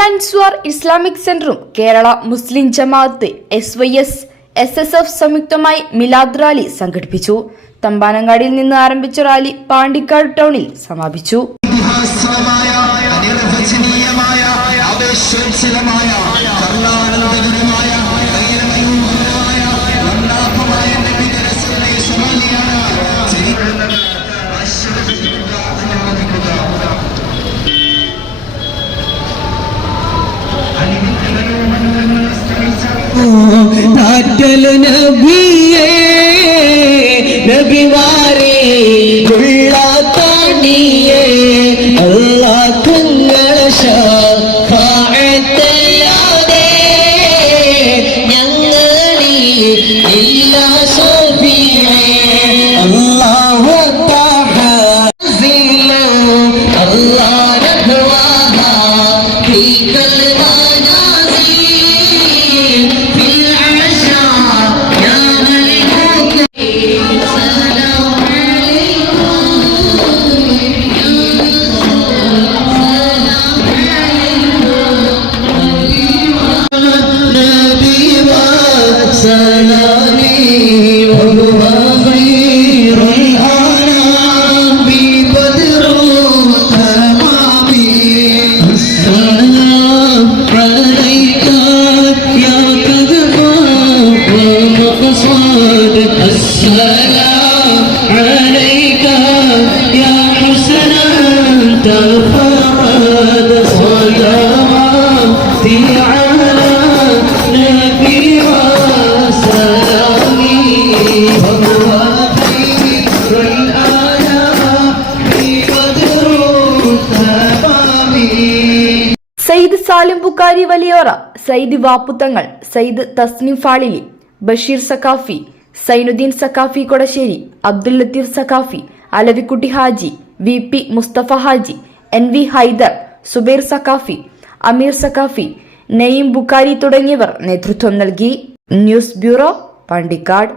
അൽ Ansar Islamic സെന്ററും Kerala Muslim Jamaath S Y S S S F സംയുക്തമായി Milad rally സംഘടിപ്പിച്ചു. തമ്പാനങ്ങാടിയിൽ നിന്ന് ആരംഭിച്ച റാലി പാണ്ടിക്കാട് ടൗണിൽ സമാപിച്ചു. താറ്റലു നബിയേ നബിമാരെ കൊള്ളാത്താണിയേ അല്ലാ തങ്ങളെ ഷാഫാഅത്തല്ലാതെ Sayyid Salim Bukhari Valiyora Sayyid Vapputhangal Sayyid Tasnim Fazili Basheer Saqafi Zainuddin Saqafi Kodassery Abdul Latheef Saqafi Alavikutty Haji V P Musthafa Haji N V Haider Zubair Saqafi Ameer Saqafi Neyyam Bukhari തുടങ്ങിയവർ നേതൃത്വം നൽകി. News bureau Pandikkad.